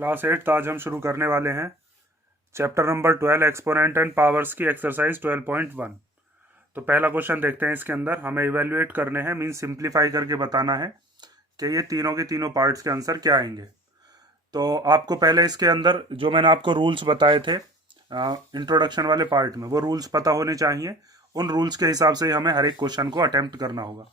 Class 8 आज हम शुरू करने वाले हैं chapter number 12 exponent and powers की एक्सरसाइज 12.1। तो पहला क्वेश्चन देखते हैं। इसके अंदर हमें इवेल्युएट करने हैं, मीन सिंप्लीफाई करके बताना है कि ये तीनों के तीनों पार्ट्स के आंसर क्या आएंगे। तो आपको पहले इसके अंदर जो मैंने आपको रूल्स बताए थे इंट्रोडक्शन वाले पार्ट में, वो रूल्स पता होने चाहिए। उन रूल्स के हिसाब से ही हमें हर एक क्वेश्चन को अटेम्प्ट करना होगा।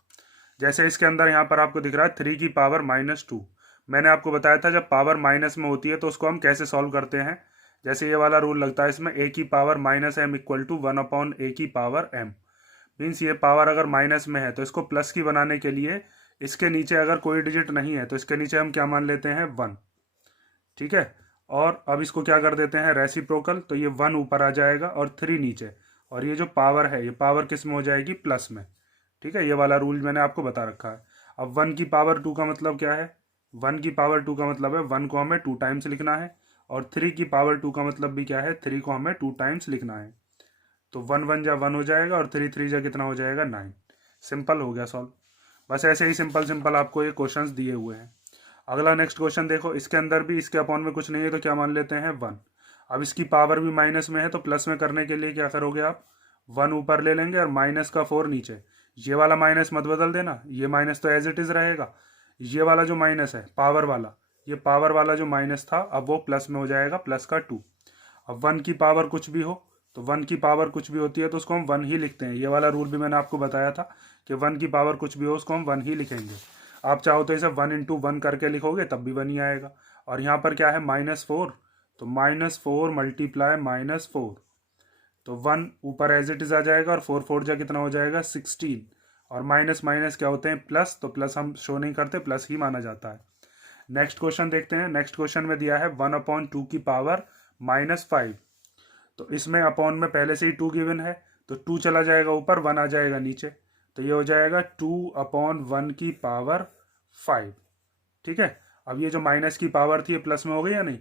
जैसे इसके अंदर यहाँ पर आपको दिख रहा है 3 की पावर -2। मैंने आपको बताया था जब पावर माइनस में होती है तो उसको हम कैसे सॉल्व करते हैं। जैसे ये वाला रूल लगता है इसमें, a की power -m equal to 1/a की पावर m। मीन्स ये पावर अगर माइनस में है तो इसको प्लस की बनाने के लिए इसके नीचे अगर कोई डिजिट नहीं है तो इसके नीचे हम क्या मान लेते हैं 1। ठीक है, और अब इसको क्या कर देते हैं रेसिप्रोकल, तो ये 1 ऊपर आ जाएगा और 3 नीचे, और ये जो पावर है ये पावर किस में हो जाएगी, प्लस में। ठीक है, ये वाला रूल मैंने आपको बता रखा है। अब 1 की पावर 2 का मतलब क्या है, 1 की पावर 2 का मतलब है 1 को हमें 2 टाइम्स लिखना है, और 3 की पावर 2 का मतलब भी क्या है, 3 को हमें 2 टाइम्स लिखना है। तो 1 1 जा 1 हो जाएगा और 3 3 जा कितना हो जाएगा 9। सिंपल हो गया सॉल्व। बस ऐसे ही सिंपल सिंपल आपको ये क्वेश्चंस दिए हुए हैं। अगला नेक्स्ट क्वेश्चन देखो, इसके अंदर भी इसके अपॉन में कुछ नहीं है तो क्या मान लेते हैं 1। अब इसकी पावर भी माइनस में है तो प्लस में करने के लिए क्या करोगे आप, 1 ऊपर ले लेंगे और माइनस का 4 नीचे। ये वाला माइनस मत बदल देना, ये माइनस तो एज इट इज रहेगा। ये वाला जो माइनस है पावर वाला, ये पावर वाला जो माइनस था अब वो प्लस में हो जाएगा, प्लस का 2। अब 1 की पावर कुछ भी हो तो 1 की पावर कुछ भी होती है तो उसको हम 1 ही लिखते हैं। ये वाला रूल भी मैंने आपको बताया था कि 1 की पावर कुछ भी हो उसको हम 1 ही लिखेंगे। आप चाहो तो इसे 1 × 1 करके लिखोगे तब भी 1 ही आएगा। और यहाँ पर क्या है -4, तो -4 मल्टीप्लाई -4, तो 1 ऊपर एज इट इज आ जाएगा और 4 4 जा कितना हो जाएगा 16। और माइनस माइनस क्या होते हैं प्लस, तो प्लस हम शो नहीं करते, प्लस ही माना जाता है। नेक्स्ट क्वेश्चन देखते हैं। नेक्स्ट क्वेश्चन में दिया है 1/2 की पावर -5। तो इसमें अपॉन में पहले से ही 2 गिवन है तो 2 चला जाएगा ऊपर, 1 आ जाएगा नीचे, तो ये हो जाएगा 2/1 की पावर 5। ठीक है, अब ये जो माइनस की पावर थी ये प्लस में हो गई या नहीं।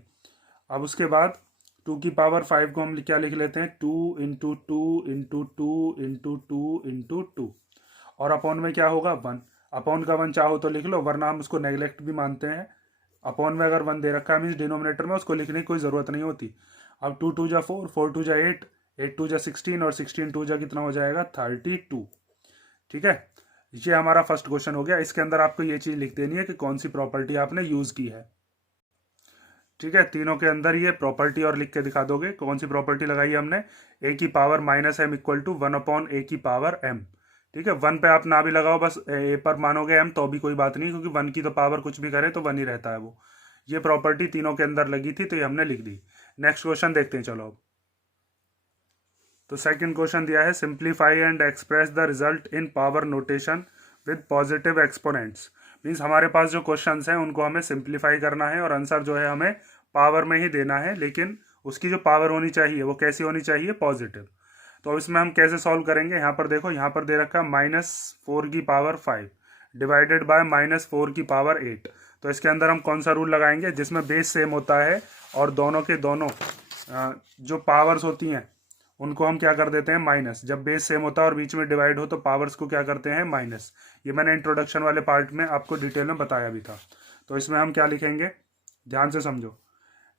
अब उसके बाद 2 की पावर 5 को हम क्या लिख लेते हैं, 2 × 2 × 2 × 2 × 2, और अपॉन में क्या होगा 1। अपॉन का 1 चाहो तो लिख लो, वरना हम उसको नेग्लेक्ट भी मानते हैं। अपॉन में अगर 1 दे रखा है मीन्स डिनोमिनेटर में उसको लिखने की कोई ज़रूरत नहीं होती। अब 2 2 जा 4, 4 2 जा 8, 8 2 जा 16, और 16 2 जा कितना हो जाएगा 32। ठीक है, ये हमारा फर्स्ट क्वेश्चन हो गया। इसके अंदर आपको ये चीज़ लिख देनी है कि कौन सी प्रॉपर्टी आपने यूज़ की है। ठीक है, तीनों के अंदर ये प्रॉपर्टी और लिख के दिखा दोगे। कौन सी प्रॉपर्टी लगाई है हमने, a की power -m equal to 1/a की पावर m। ठीक है, 1 पे आप ना भी लगाओ, बस a पर मानोगे m तो भी कोई बात नहीं, क्योंकि 1 की तो पावर कुछ भी करे तो 1 ही रहता है वो। ये प्रॉपर्टी तीनों के अंदर लगी थी तो ये हमने लिख दी। नेक्स्ट क्वेश्चन देखते हैं चलो अब। तो सेकंड क्वेश्चन दिया है simplify and express the result in power notation with positive exponents. Means हमारे पास जो क्वेश्चंस हैं उनको हमें सिंप्लीफाई करना है और आंसर जो है हमें पावर में ही देना है, लेकिन उसकी जो पावर होनी चाहिए वो कैसी होनी चाहिए, पॉजिटिव। तो इसमें हम कैसे सॉल्व करेंगे, यहाँ पर देखो, यहाँ पर दे रखा है -4 की पावर 5 डिवाइडेड बाय -4 की पावर 8। तो इसके अंदर हम कौन सा रूल लगाएंगे, जिसमें बेस सेम होता है और दोनों के दोनों जो पावर्स होती हैं उनको हम क्या कर देते हैं माइनस। जब बेस सेम होता है और बीच में डिवाइड हो तो पावर्स को क्या करते हैं माइनस। ये मैंने इंट्रोडक्शन वाले पार्ट में आपको डिटेल में बताया भी था। तो इसमें हम क्या लिखेंगे, ध्यान से समझो।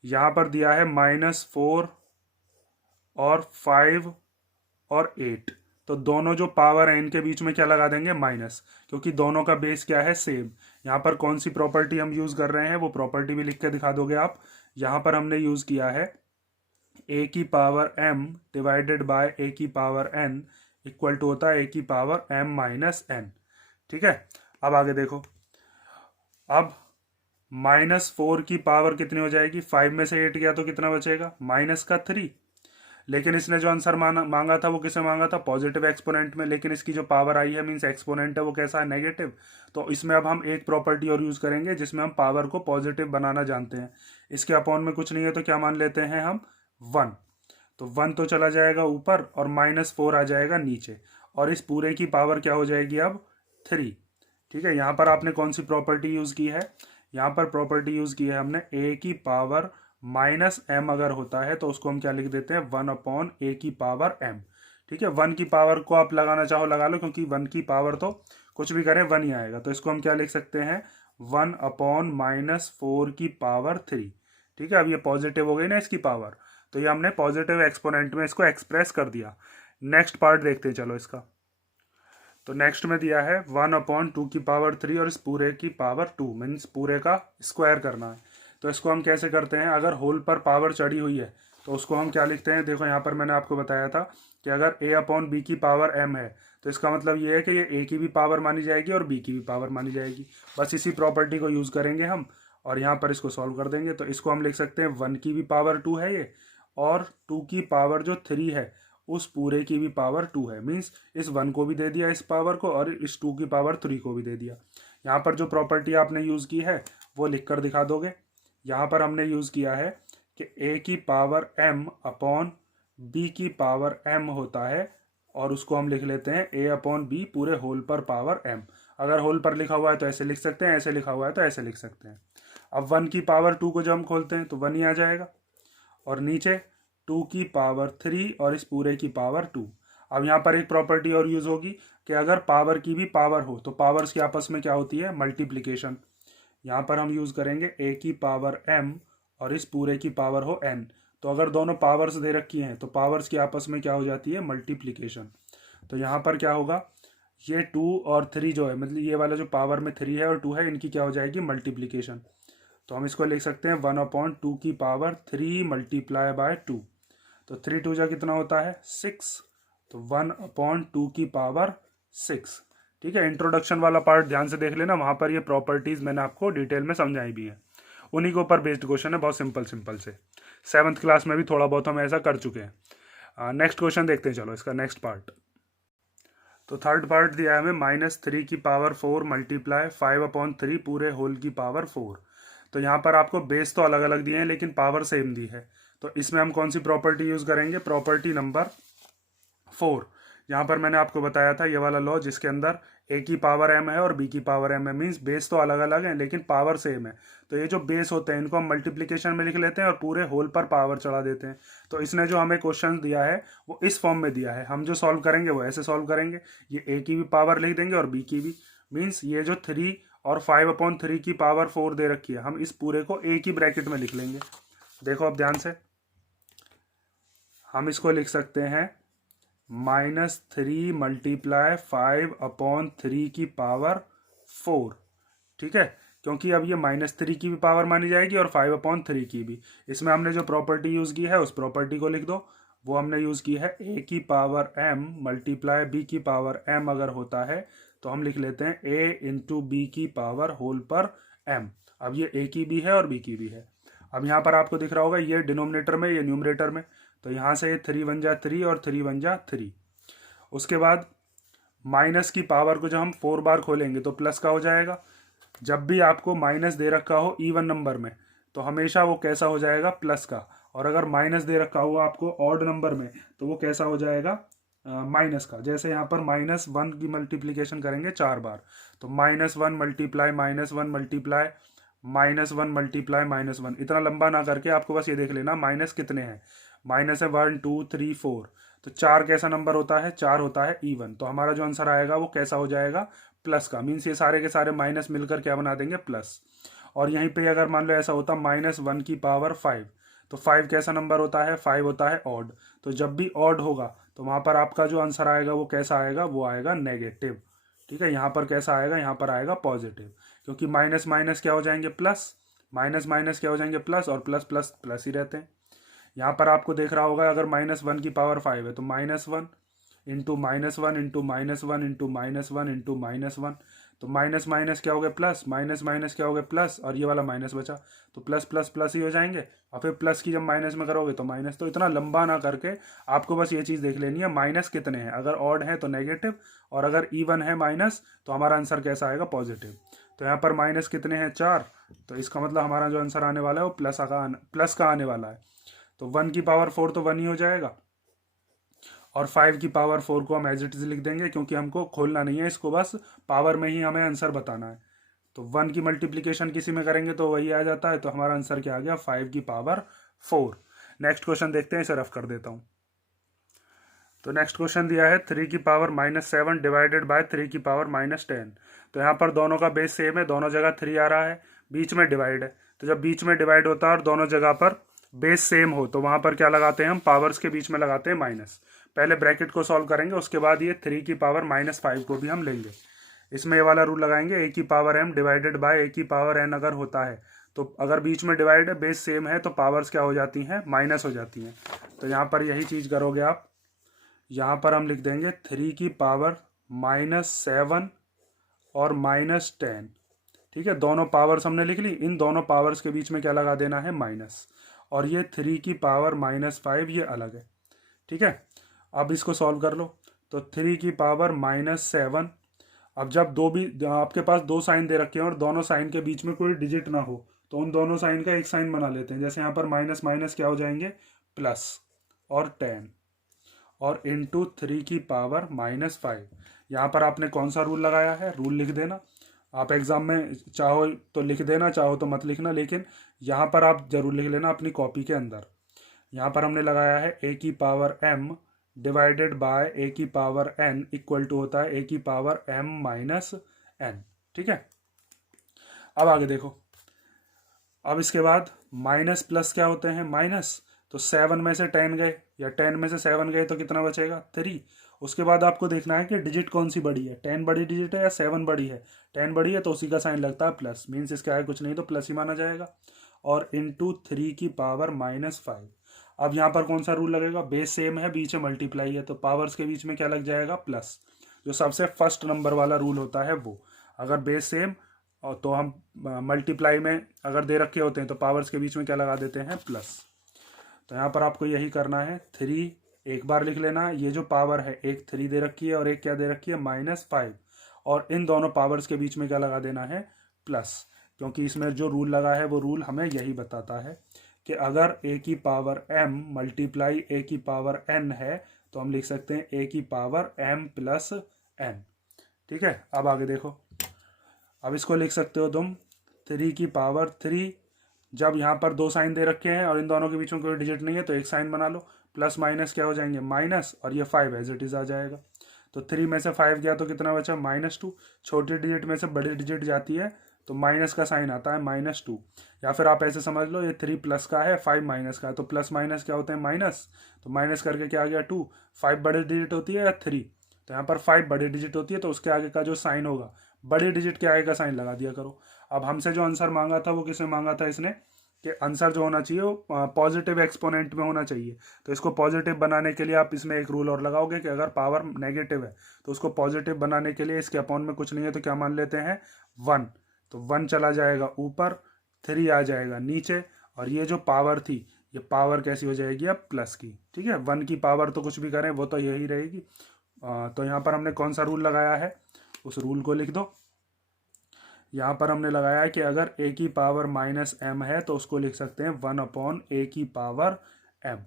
यहाँ पर दिया है -4 और 5 और 8, तो दोनों जो पावर है इनके बीच में क्या लगा देंगे माइनस, क्योंकि दोनों का बेस क्या है सेम। यहाँ पर कौन सी प्रॉपर्टी हम यूज कर रहे हैं वो प्रॉपर्टी भी लिख के दिखा दोगे आप। यहाँ पर हमने यूज किया है a की power m divided by a की पावर n इक्वल टू होता है a की पावर m-n। ठीक है, अब आगे देखो। अब -4 की पावर कितनी हो जाएगी, 5 में से 8 गया तो कितना बचेगा, -3। लेकिन इसने जो आंसर मांगा था वो किसे मांगा था, पॉजिटिव एक्सपोनेंट में, लेकिन इसकी जो पावर आई है मीन्स एक्सपोनेंट है वो कैसा है, नेगेटिव। तो इसमें अब हम एक प्रॉपर्टी और यूज करेंगे जिसमें हम पावर को पॉजिटिव बनाना जानते हैं। इसके अपॉन में कुछ नहीं है तो क्या मान लेते हैं हम 1, तो 1 तो चला जाएगा ऊपर और -4 आ जाएगा नीचे, और इस पूरे की पावर क्या हो जाएगी अब 3। ठीक है, यहाँ पर आपने कौन सी प्रॉपर्टी यूज की है, यहाँ पर प्रॉपर्टी यूज की है हमने a की पावर -m अगर होता है तो उसको हम क्या लिख देते हैं 1/a की पावर m। ठीक है, 1 की पावर को आप लगाना चाहो लगा लो, क्योंकि 1 की पावर तो कुछ भी करें 1 ही आएगा। तो इसको हम क्या लिख सकते हैं 1/-4 की पावर 3। ठीक है, अब ये पॉजिटिव हो गई ना इसकी पावर, तो ये हमने पॉजिटिव एक्सपोनेंट में इसको एक्सप्रेस कर दिया। नेक्स्ट पार्ट देखते हैं चलो इसका। तो नेक्स्ट में दिया है 1/2 और इस पूरे की पावर 2 मीन्स पूरे का स्क्वायर करना है। तो इसको हम कैसे करते हैं, अगर होल पर पावर चढ़ी हुई है तो उसको हम क्या लिखते हैं, देखो यहाँ पर मैंने आपको बताया था कि अगर a/b की पावर m है तो इसका मतलब ये है कि ये a की भी पावर मानी जाएगी और b की भी पावर मानी जाएगी। बस इसी प्रॉपर्टी को यूज़ करेंगे हम और यहाँ पर इसको सॉल्व कर देंगे। तो इसको हम लिख सकते हैं 1 की भी पावर 2 है ये, और 2 की पावर जो 3 है उस पूरे की भी पावर 2 है। मीन्स इस 1 को भी दे दिया इस पावर को और इस 2 की पावर 3 को भी दे दिया। यहाँ पर जो प्रॉपर्टी आपने यूज़ की है वो लिख कर दिखा दोगे। यहाँ पर हमने यूज़ किया है कि a की पावर m अपॉन b की पावर m होता है, और उसको हम लिख लेते हैं a/b पूरे होल पर पावर m। अगर होल पर लिखा हुआ है तो ऐसे लिख सकते हैं, ऐसे लिखा हुआ है तो ऐसे लिख सकते हैं। अब 1 की पावर 2 को जब हम खोलते हैं तो 1 ही आ जाएगा, और नीचे 2 की पावर 3 और इस पूरे की पावर 2। अब यहाँ पर एक प्रॉपर्टी और यूज़ होगी कि अगर पावर की भी पावर हो तो पावर्स की आपस में क्या होती है, मल्टीप्लिकेशन। यहाँ पर हम यूज़ करेंगे a की पावर m और इस पूरे की पावर हो n। तो अगर दोनों पावर्स दे रखी हैं तो पावर्स की आपस में क्या हो जाती है, मल्टीप्लिकेशन। तो यहाँ पर क्या होगा, ये 2 और 3 जो है, मतलब ये वाला जो पावर में 3 है और 2 है, इनकी क्या हो जाएगी, मल्टीप्लिकेशन। तो हम इसको लिख सकते हैं 1/2 की पावर 3 मल्टीप्लाई बाय 2। तो 3 2 जा कितना होता है, 6। तो 1/2 की पावर 6। ठीक है, इंट्रोडक्शन वाला पार्ट ध्यान से देख लेना, वहाँ पर ये प्रॉपर्टीज़ मैंने आपको डिटेल में समझाई भी है। उन्हीं के ऊपर बेस्ड क्वेश्चन है, बहुत सिंपल सिंपल से। 7th क्लास में भी थोड़ा बहुत हम ऐसा कर चुके हैं। नेक्स्ट क्वेश्चन देखते हैं चलो इसका नेक्स्ट पार्ट। तो थर्ड पार्ट दिया है हमें -3 की पावर 4 मल्टीप्लाई 5/3 पूरे होल की पावर 4। तो यहाँ पर आपको बेस तो अलग अलग दिए हैं लेकिन पावर सेम दी है। तो इसमें हम कौन सी प्रॉपर्टी यूज़ करेंगे, प्रॉपर्टी नंबर 4। यहाँ पर मैंने आपको बताया था ये वाला लॉ जिसके अंदर a की पावर m है और b की पावर m है, मीन्स बेस तो अलग अलग है लेकिन पावर सेम है। तो ये जो बेस होते हैं इनको हम मल्टीप्लिकेशन में लिख लेते हैं और पूरे होल पर पावर चढ़ा देते हैं। तो इसने जो हमें क्वेश्चन दिया है वो इस फॉर्म में दिया है, हम जो सॉल्व करेंगे वो ऐसे सॉल्व करेंगे। ये a की भी पावर लिख देंगे और b की भी, मीन्स ये जो 3 और 5/3 की पावर 4 दे रखी है, हम इस पूरे को a की ब्रैकेट में लिख लेंगे। देखो अब ध्यान से, हम इसको लिख सकते हैं -3 मल्टीप्लाई 5/3 की पावर 4। ठीक है, क्योंकि अब ये -3 की भी पावर मानी जाएगी और 5/3 की भी। इसमें हमने जो प्रॉपर्टी यूज़ की है उस प्रॉपर्टी को लिख दो। वो हमने यूज़ की है a की पावर m मल्टीप्लाई b की पावर m अगर होता है तो हम लिख लेते हैं a इंटू बी की पावर होल पर m। अब ये a की भी है और b की भी है। अब यहाँ पर आपको दिख रहा होगा ये डिनोमिनेटर में, ये न्यूमरेटर में। तो यहाँ से 3 1 जा 3 और 3 1 जा 3। उसके बाद माइनस की पावर को जब हम 4 बार खोलेंगे तो प्लस का हो जाएगा। जब भी आपको माइनस दे रखा हो इवन नंबर में तो हमेशा वो कैसा हो जाएगा, प्लस का। और अगर माइनस दे रखा हो आपको ऑड नंबर में तो वो कैसा हो जाएगा, माइनस का। जैसे यहाँ पर -1 की मल्टीप्लिकेशन करेंगे 4 बार, तो -1 मल्टीप्लाई -1 मल्टीप्लाई -1 मल्टीप्लाई -1। इतना लंबा ना करके आपको बस ये देख लेना माइनस कितने हैं। माइनस है 1 2 3 4। तो 4 कैसा नंबर होता है, 4 होता है इवन। तो हमारा जो आंसर आएगा वो कैसा हो जाएगा, प्लस का। मीन्स ये सारे के सारे माइनस मिलकर क्या बना देंगे, प्लस। और यहीं पे अगर मान लो ऐसा होता -1 की पावर 5, तो 5 कैसा नंबर होता है, 5 होता है ऑड। तो जब भी ऑड होगा तो वहाँ पर आपका जो आंसर आएगा वो कैसा आएगा, वो आएगा नेगेटिव। ठीक है, यहाँ पर कैसा आएगा, यहाँ पर आएगा पॉजिटिव, क्योंकि माइनस माइनस क्या हो जाएंगे, प्लस। माइनस माइनस क्या हो जाएंगे, प्लस। और प्लस प्लस प्लस ही रहते हैं। यहाँ पर आपको देख रहा होगा अगर -1 की पावर 5 है तो -1 इंटू -1 इंटू -1 इंटू -1 इंटू -1। तो माइनस माइनस क्या हो गया, प्लस। माइनस माइनस क्या हो गया, प्लस। और ये वाला माइनस बचा, तो प्लस प्लस प्लस ही हो जाएंगे। और फिर प्लस की जब माइनस में करोगे तो माइनस। तो इतना लंबा ना करके आपको बस ये चीज़ देख लेनी है माइनस कितने हैं। अगर ऑड है तो नेगेटिव, और अगर इवन है माइनस तो हमारा आंसर कैसा आएगा, पॉजिटिव। तो यहाँ पर माइनस कितने हैं, 4। तो इसका मतलब हमारा जो आंसर आने वाला है वो प्लस का आने वाला है। तो 1 की पावर 4 तो 1 ही हो जाएगा, और 5 की पावर 4 को हम एज इट इज लिख देंगे, क्योंकि हमको खोलना नहीं है इसको, बस पावर में ही हमें आंसर बताना है। तो 1 की मल्टीप्लिकेशन किसी में करेंगे तो वही आ जाता है। तो हमारा आंसर क्या आ गया, 5 की पावर 4। नेक्स्ट क्वेश्चन देखते हैं, इसे रफ कर देता हूँ। तो नेक्स्ट क्वेश्चन दिया है 3 की पावर -7 डिवाइडेड बाय 3 की पावर -10। तो यहाँ पर दोनों का बेस सेम है, दोनों जगह 3 आ रहा है, बीच में डिवाइड है। तो जब बीच में डिवाइड होता है और दोनों जगह पर बेस सेम हो तो वहां पर क्या लगाते हैं हम, पावर्स के बीच में लगाते हैं माइनस। पहले ब्रैकेट को सॉल्व करेंगे, उसके बाद ये 3 की पावर -5 को भी हम लेंगे। इसमें ये वाला रूल लगाएंगे, a की power m divided by a की पावर n अगर होता है तो अगर बीच में डिवाइड है, बेस सेम है, तो पावर्स क्या हो जाती हैं, माइनस हो जाती हैं। तो यहाँ पर यही चीज़ करोगे आप। यहाँ पर हम लिख देंगे 3 की पावर -7 और -10। ठीक है, दोनों पावर्स हमने लिख ली, इन दोनों पावर्स के बीच में क्या लगा देना है, माइनस। और ये 3 की पावर -5 ये अलग है। ठीक है, अब इसको सॉल्व कर लो। तो 3 की पावर -7, अब जब दो भी आपके पास दो साइन दे रखे हैं और दोनों साइन के बीच में कोई डिजिट ना हो तो उन दोनों साइन का एक साइन बना लेते हैं। जैसे यहाँ पर माइनस माइनस क्या हो जाएंगे, प्लस और 10 और इंटू 3 की पावर -5। यहाँ पर आपने कौन सा रूल लगाया है, रूल लिख देना। आप एग्जाम में चाहो तो लिख देना, चाहो तो मत लिखना, लेकिन यहाँ पर आप जरूर लिख लेना अपनी कॉपी के अंदर। यहाँ पर हमने लगाया है a की power m divided by a की पावर n इक्वल टू होता है a की पावर m माइनस n। ठीक है, अब आगे देखो। अब इसके बाद माइनस प्लस क्या होते हैं, माइनस। तो 7 में से 10 गए या 10 में से 7 गए तो कितना बचेगा, 3। उसके बाद आपको देखना है कि डिजिट कौन सी बड़ी है, 10 बड़ी डिजिट है या 7 बड़ी है। 10 बड़ी है तो उसी का साइन लगता है प्लस, मीन्स इसका है कुछ नहीं तो प्लस ही माना जाएगा। और इंटू 3 की पावर -5। अब यहाँ पर कौन सा रूल लगेगा, बेस सेम है, बीच में मल्टीप्लाई है, तो पावर्स के बीच में क्या लग जाएगा, प्लस। जो सबसे फर्स्ट नंबर वाला रूल होता है वो, अगर बेस सेम और तो हम मल्टीप्लाई में अगर दे रखे होते हैं तो पावर्स के बीच में क्या लगा देते हैं, प्लस। तो यहाँ पर आपको यही करना है। 3 एक बार लिख लेना, ये जो पावर है एक 3 दे रखी है और एक क्या दे रखी है, -5, और इन दोनों पावर्स के बीच में क्या लगा देना है, प्लस। क्योंकि इसमें जो रूल लगा है वो रूल हमें यही बताता है कि अगर a की पावर m मल्टीप्लाई a की पावर n है तो हम लिख सकते हैं a की पावर m प्लस n। ठीक है, अब आगे देखो। अब इसको लिख सकते हो तुम 3 की पावर 3। जब यहाँ पर दो साइन दे रखे हैं और इन दोनों के बीच में कोई डिजिट नहीं है तो एक साइन बना लो, प्लस माइनस क्या हो जाएंगे, माइनस, और ये 5 एज इट इज आ जाएगा। तो 3 में से 5 गया तो कितना बचा, -2। छोटी डिजिट में से बड़ी डिजिट जाती है तो माइनस का साइन आता है, -2। या फिर आप ऐसे समझ लो, ये 3 प्लस का है, 5 माइनस का है, तो प्लस माइनस क्या होते हैं, माइनस। तो माइनस करके क्या आ गया, 2। 5 बड़ी डिजिट होती है या 3, तो यहाँ पर 5 बड़ी डिजिट होती है, तो उसके आगे का जो साइन होगा, बड़ी डिजिट के आगे का साइन लगा दिया करो। अब हमसे जो आंसर मांगा था वो किसने मांगा था, इसने, कि आंसर जो होना चाहिए वो पॉजिटिव एक्सपोनेंट में होना चाहिए। तो इसको पॉजिटिव बनाने के लिए आप इसमें एक रूल और लगाओगे कि अगर पावर नेगेटिव है तो उसको पॉजिटिव बनाने के लिए इसके अपॉन में कुछ नहीं है तो क्या मान लेते हैं, 1। तो 1 चला जाएगा ऊपर, 3 आ जाएगा नीचे, और ये जो पावर थी ये पावर कैसी हो जाएगी अब, प्लस की। ठीक है, 1 की पावर तो कुछ भी करें वो तो यही रहेगी। तो यहाँ पर हमने कौन सा रूल लगाया है, उस रूल को लिख दो। यहाँ पर हमने लगाया है कि अगर a की पावर -m है तो उसको लिख सकते हैं 1/a की पावर m।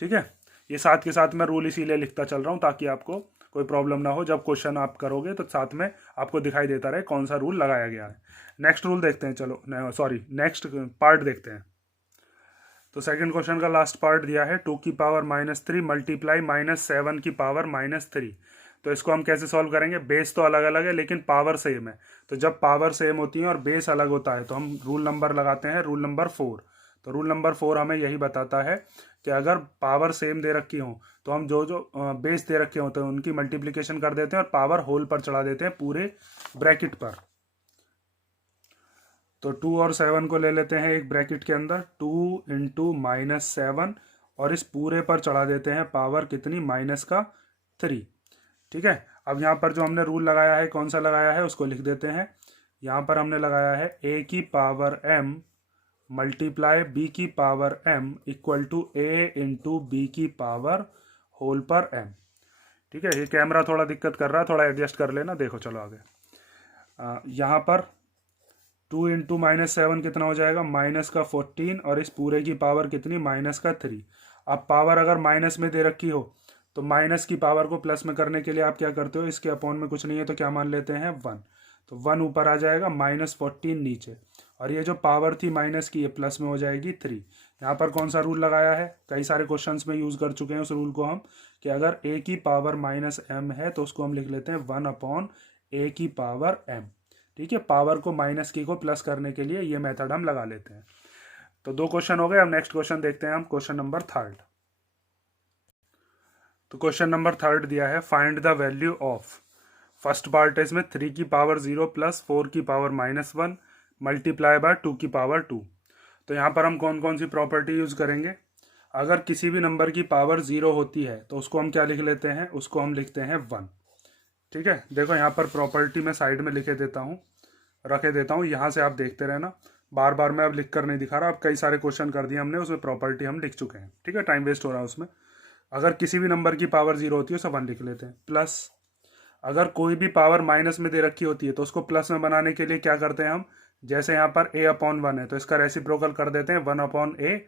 ठीक है, ये साथ के साथ मैं रूल इसीलिए लिखता चल रहा हूँ ताकि आपको कोई प्रॉब्लम ना हो, जब क्वेश्चन आप करोगे तो साथ में आपको दिखाई देता रहे कौन सा रूल लगाया गया है। नेक्स्ट रूल देखते हैं, चलो सॉरी नेक्स्ट पार्ट देखते हैं। तो सेकंड क्वेश्चन का लास्ट पार्ट दिया है 2 की पावर -3 मल्टीप्लाई -7 की पावर -3। तो इसको हम कैसे सॉल्व करेंगे, बेस तो अलग अलग है लेकिन पावर सेम है। तो जब पावर सेम होती है और बेस अलग होता है तो हम रूल नंबर लगाते हैं, रूल नंबर 4। तो रूल नंबर 4 हमें यही बताता है कि अगर पावर सेम दे रखी हो तो हम जो जो बेस दे रखे होते हैं उनकी मल्टीप्लिकेशन कर देते हैं और पावर होल पर चढ़ा देते हैं, पूरे ब्रैकेट पर। तो 2 और 7 को ले लेते हैं एक ब्रैकेट के अंदर, 2 इंटू -7, और इस पूरे पर चढ़ा देते हैं पावर कितनी, -3। ठीक है, अब यहाँ पर जो हमने रूल लगाया है, कौन सा लगाया है उसको लिख देते हैं। यहाँ पर हमने लगाया है a की पावर m मल्टीप्लाई b की power m equal to a into B की पावर होल पर m। ठीक है, ये कैमरा थोड़ा दिक्कत कर रहा है, थोड़ा एडजस्ट कर लेना। देखो चलो आगे। यहाँ पर 2 इंटू -7 कितना हो जाएगा, -14, और इस पूरे की पावर कितनी, -3। अब पावर अगर माइनस में दे रखी हो तो माइनस की पावर को प्लस में करने के लिए आप क्या करते हो, इसके अपॉन में कुछ नहीं है तो क्या मान लेते हैं, 1। तो 1 ऊपर आ जाएगा, -14 नीचे, और ये जो पावर थी माइनस की ये प्लस में हो जाएगी 3। यहाँ पर कौन सा रूल लगाया है, कई सारे क्वेश्चंस में यूज कर चुके हैं उस रूल को हम, कि अगर a की पावर -m है तो उसको हम लिख लेते हैं 1/a की पावर m। ठीक है, पावर को माइनस की को प्लस करने के लिए ये मेथड हम लगा लेते हैं। तो 2 क्वेश्चन हो गए। अब नेक्स्ट क्वेश्चन देखते हैं हम, क्वेश्चन नंबर 3। तो क्वेश्चन नंबर 3 दिया है, find the value of, first part है इसमें 3 की पावर 0 प्लस 4 की पावर -1 मल्टीप्लाई बाय 2 की पावर 2। तो यहाँ पर हम कौन कौन सी प्रॉपर्टी यूज करेंगे? अगर किसी भी नंबर की पावर 0 होती है तो उसको हम क्या लिख लेते हैं? उसको हम लिखते हैं 1। ठीक है, देखो यहाँ पर प्रॉपर्टी मैं साइड में लिखे देता हूँ, रखे देता हूँ, यहाँ से आप देखते रहना। बार बार मैं अब लिख कर नहीं दिखा रहा, अब कई सारे क्वेश्चन कर दिए हमने, उसमें प्रॉपर्टी हम लिख चुके हैं। ठीक है, टाइम वेस्ट हो रहा है उसमें। अगर किसी भी नंबर की पावर 0 होती है उसे 1 लिख लेते हैं, प्लस अगर कोई भी पावर माइनस में दे रखी होती है तो उसको प्लस में बनाने के लिए क्या करते हैं हम? जैसे यहाँ पर a/1 है तो इसका रेसिप्रोकल कर देते हैं 1/a,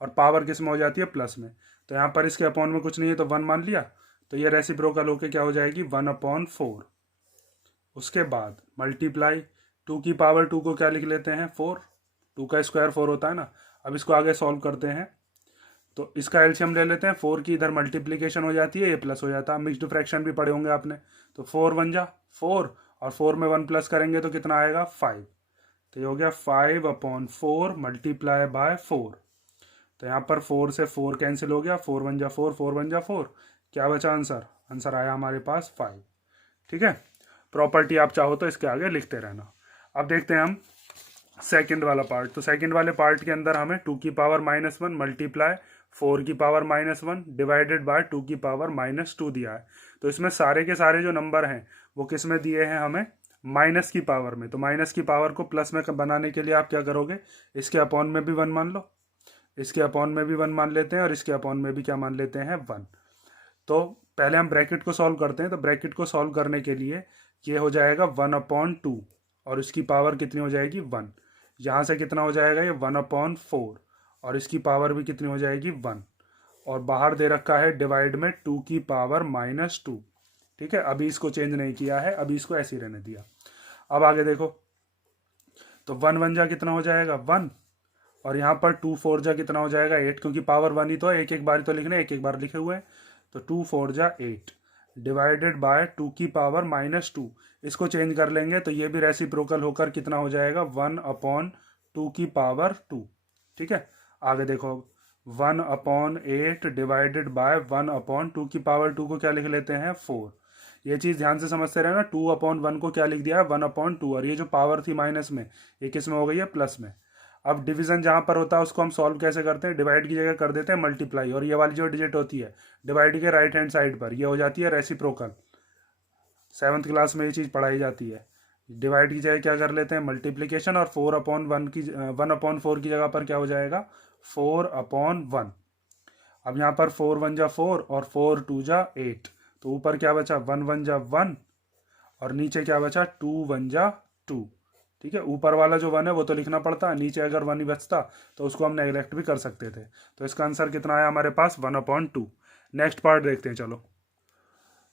और पावर किस में हो जाती है? प्लस में। तो यहाँ पर इसके अपॉन में कुछ नहीं है तो 1 मान लिया, तो ये रेसिप्रोकल होके क्या हो जाएगी? 1/4। उसके बाद मल्टीप्लाई 2 की पावर 2 को क्या लिख लेते हैं? 4। 2 का स्क्वायर 4 होता है ना। अब इसको आगे सॉल्व करते हैं तो इसका एलसीएम ले लेते हैं। 4 की इधर मल्टीप्लीकेशन हो जाती है, ये प्लस हो जाता है। मिक्स्ड फ्रैक्शन भी पढ़े होंगे आपने। तो 4 1 जा 4, और 4 में 1 प्लस करेंगे तो कितना आएगा? 5। तो ये हो गया 5/4 मल्टीप्लाई बाय 4। तो यहाँ पर 4 से 4 कैंसिल हो गया, 4 1 जा 4, 4 1 जा 4, क्या बचा आंसर? आंसर आया हमारे पास 5। ठीक है, प्रॉपर्टी आप चाहो तो इसके आगे लिखते रहना। अब देखते हैं हम सेकंड वाला पार्ट। तो सेकंड वाले पार्ट के अंदर हमें 2 की पावर -1 मल्टीप्लाई 4 की पावर -1 डिवाइडेड बाय 2 की पावर -2 दिया है। तो इसमें सारे के सारे जो नंबर हैं वो किस में दिए हैं हमें? माइनस की पावर में। तो माइनस की पावर को प्लस में बनाने के लिए आप क्या करोगे? इसके अपॉन में भी 1 मान लो, इसके अपॉन में भी 1 मान लेते हैं, और इसके अपॉन में भी क्या मान लेते हैं? 1। तो पहले हम ब्रैकेट को सॉल्व करते हैं। तो ब्रैकेट को सॉल्व करने के लिए ये हो जाएगा 1/2, और इसकी पावर कितनी हो जाएगी? 1। यहाँ से कितना हो जाएगा? ये 1/4, और इसकी पावर भी कितनी हो जाएगी? 1। और बाहर दे रखा है डिवाइड में 2 की पावर -2। ठीक है, अभी इसको चेंज नहीं किया है, अभी इसको ऐसे ही रहने दिया। अब आगे देखो, तो 1 1 जा कितना हो जाएगा? 1, और यहाँ पर 2 4 जा कितना हो जाएगा? 8, क्योंकि पावर 1 ही तो है, एक एक बार तो लिखने, एक एक बार लिखे हुए हैं। तो 2 4 जा 8 डिवाइडेड बाय 2 की पावर -2। इसको चेंज कर लेंगे तो ये भी रेसिप्रोकल होकर कितना हो जाएगा? 1/2 की पावर 2। ठीक है, आगे देखो, 1/8 डिवाइडेड बाय 1/2 की पावर 2 को क्या लिख लेते हैं? 4। ये चीज़ ध्यान से समझते रहना। 2/1 को क्या लिख दिया है? 1/2, और ये जो पावर थी माइनस में, ये किस में हो गई है? प्लस में। अब डिवीजन जहां पर होता है उसको हम सॉल्व कैसे करते हैं? डिवाइड की जगह कर देते हैं मल्टीप्लाई, और ये वाली जो डिजिट होती है डिवाइड के राइट हैंड साइड पर, ये हो जाती है रेसिप्रोकल। 7th क्लास में ये चीज़ पढ़ाई जाती है। डिवाइड की जगह क्या कर लेते हैं? मल्टीप्लीकेशन, और 1/4 की जगह पर क्या हो जाएगा? 4/1। अब यहाँ पर 4 1 जा 4, और 4 2 जा 8। तो ऊपर क्या बचा? 1 1 जा 1, और नीचे क्या बचा? 2 1 जा 2। ठीक है, ऊपर वाला जो 1 है वो तो लिखना पड़ता है, नीचे अगर 1 ही बचता तो उसको हम नेगलेक्ट भी कर सकते थे। तो इसका आंसर कितना आया हमारे पास? 1/2। नेक्स्ट पार्ट देखते हैं, चलो।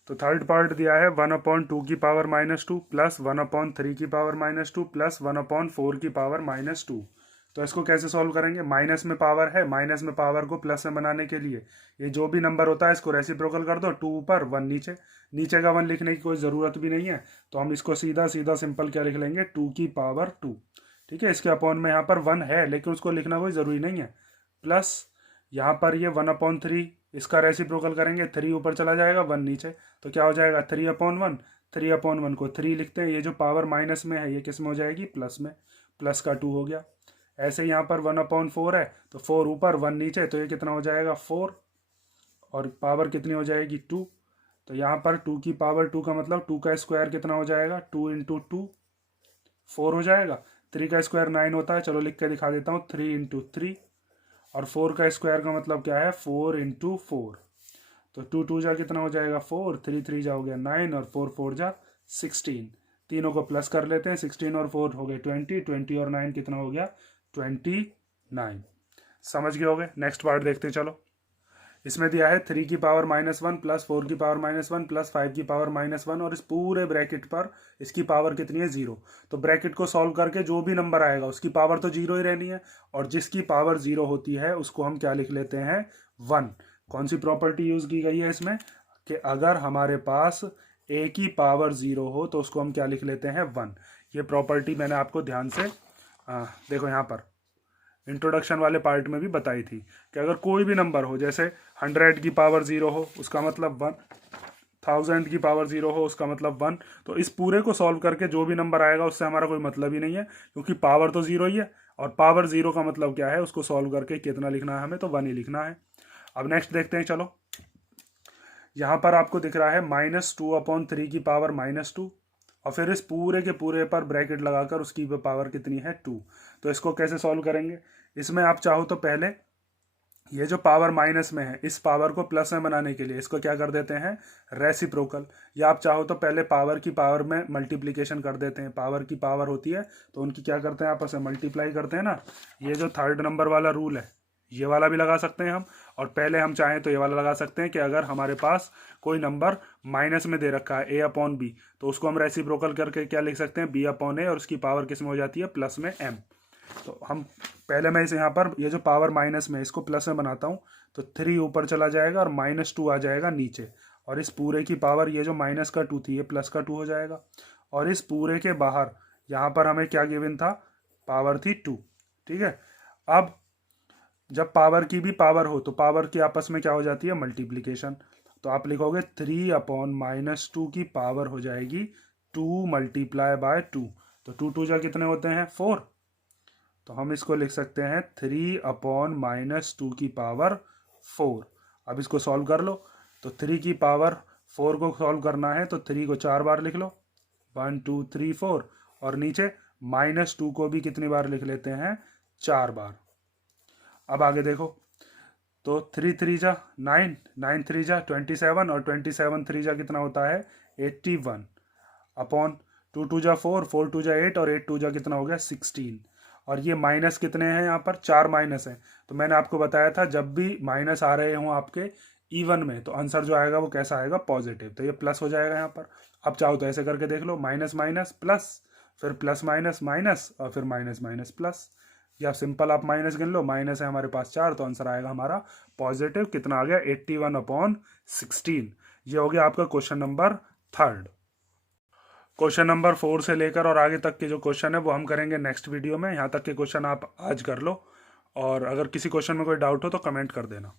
तो थर्ड पार्ट दिया है 1/2 की पावर -2 प्लस 1/3 की पावर -2 प्लस 1/4 की पावर -2। तो इसको कैसे सॉल्व करेंगे? माइनस में पावर है, माइनस में पावर को प्लस में बनाने के लिए ये जो भी नंबर होता है इसको रेसिप्रोकल कर दो। 2 ऊपर 1 नीचे, नीचे का 1 लिखने की कोई ज़रूरत भी नहीं है, तो हम इसको सीधा सीधा सिंपल क्या लिख लेंगे? 2 की पावर 2। ठीक है, इसके अपॉन में यहाँ पर 1 है लेकिन उसको लिखना कोई ज़रूरी नहीं है, प्लस यहाँ पर ये 1/3, इसका रेसिप्रोकल करेंगे, 3 ऊपर चला जाएगा, 1 नीचे, तो क्या हो जाएगा? 3/1। 3/1 को 3 लिखते हैं, ये जो पावर माइनस में है ये किस में हो जाएगी? प्लस में, प्लस का 2 हो गया। ऐसे यहाँ पर 1/4 है तो 4 ऊपर 1 नीचे, तो ये कितना हो जाएगा? 4, और पावर कितनी हो जाएगी? 2। तो यहाँ पर 2 की पावर 2 का मतलब 2 का स्क्वायर कितना हो जाएगा? 2 × 2 4 हो जाएगा। 3 का स्क्वायर 9 होता है, चलो लिख के दिखा देता हूँ, 3 × 3, और 4 का स्क्वायर का मतलब क्या है? 4 × 4। तो 2 2 जा कितना हो जाएगा? 4, 3 3 जा हो गया 9, और 4 4 जा 16। तीनों को प्लस कर लेते हैं, 16 और 4 हो गए 20, 20 और 9 कितना हो गया? 29। समझ गए होगे। नेक्स्ट पार्ट देखते हैं, चलो। इसमें दिया है 3 की पावर -1 प्लस 4 की पावर -1 प्लस 5 की पावर -1, और इस पूरे ब्रैकेट पर इसकी पावर कितनी है? 0। तो ब्रैकेट को सॉल्व करके जो भी नंबर आएगा उसकी पावर तो 0 ही रहनी है, और जिसकी पावर 0 होती है उसको हम क्या लिख लेते हैं? 1। कौन सी प्रॉपर्टी यूज की गई है इसमें? कि अगर हमारे पास a की पावर 0 हो तो उसको हम क्या लिख लेते हैं? 1। ये प्रॉपर्टी मैंने आपको ध्यान से देखो यहाँ पर इंट्रोडक्शन वाले पार्ट में भी बताई थी कि अगर कोई भी नंबर हो, जैसे 100 की पावर 0 हो उसका मतलब 1, 1000 की पावर 0 हो उसका मतलब 1, तो इस पूरे को सॉल्व करके जो भी नंबर आएगा उससे हमारा कोई मतलब ही नहीं है, क्योंकि पावर तो 0 ही है और पावर 0 का मतलब क्या है, उसको सॉल्व करके कितना लिखना है हमें, तो 1 ही लिखना है। अब नेक्स्ट देखते हैं, चलो यहाँ पर आपको दिख रहा है -2/3 की पावर -2 और फिर इस पूरे के पूरे पर ब्रैकेट लगाकर उसकी पावर कितनी है 2। तो इसको कैसे सॉल्व करेंगे, इसमें आप चाहो तो पहले ये जो पावर माइनस में है इस पावर को प्लस में बनाने के लिए इसको क्या कर देते हैं, रेसिप्रोकल, या आप चाहो तो पहले पावर की पावर में मल्टीप्लिकेशन कर देते हैं। पावर की पावर होती है तो उनकी क्या करते हैं, आपस में मल्टीप्लाई करते हैं ना। ये जो 3rd नंबर वाला रूल है ये वाला भी लगा सकते हैं हम, और पहले हम चाहें तो ये वाला लगा सकते हैं कि अगर हमारे पास कोई नंबर माइनस में दे रखा है a/b, तो उसको हम रेसिप्रोकल करके क्या लिख सकते हैं, b/a, और उसकी पावर किस में हो जाती है, प्लस में m। तो हम पहले मैं इसे यहाँ पर ये जो पावर माइनस में इसको प्लस में बनाता हूँ, तो 3 ऊपर चला जाएगा और -2 आ जाएगा नीचे, और इस पूरे की पावर ये जो -2 थी ये +2 हो जाएगा, और इस पूरे के बाहर यहाँ पर हमें क्या गिवन था, पावर थी 2। ठीक है, अब जब पावर की भी पावर हो तो पावर की आपस में क्या हो जाती है, मल्टीप्लिकेशन। तो आप लिखोगे 3/-2 की पावर हो जाएगी 2 × 2। तो 2 2 जा कितने होते हैं, 4। तो हम इसको लिख सकते हैं 3/-2 की पावर 4। अब इसको सॉल्व कर लो, तो 3 की पावर 4 को सॉल्व करना है तो 3 को 4 बार लिख लो, 1 2 3 4, और नीचे -2 को भी कितनी बार लिख लेते हैं, 4 बार। अब आगे देखो, तो 3 3 जा 9, 9 3 जा 27, और 27 3 जा कितना होता है, 81 अपॉन 2 2 जा 4, 4 2 जा 8, और 8 2 जा कितना हो गया, 16। और ये माइनस कितने हैं, यहाँ पर 4 माइनस हैं। तो मैंने आपको बताया था जब भी माइनस आ रहे हों आपके इवन में तो आंसर जो आएगा वो कैसा आएगा, पॉजिटिव। तो ये प्लस हो जाएगा यहाँ पर। अब चाहो तो ऐसे करके देख लो, माइनस माइनस प्लस, फिर प्लस माइनस माइनस, और फिर माइनस माइनस प्लस, या सिंपल आप माइनस गिन लो। माइनस है हमारे पास 4, तो आंसर आएगा हमारा पॉजिटिव, कितना आ गया, 81/16। ये हो गया आपका question number 3rd। Question number 4 से लेकर और आगे तक के जो क्वेश्चन है वो हम करेंगे नेक्स्ट वीडियो में। यहाँ तक के क्वेश्चन आप आज कर लो, और अगर किसी क्वेश्चन में कोई डाउट हो तो कमेंट कर देना।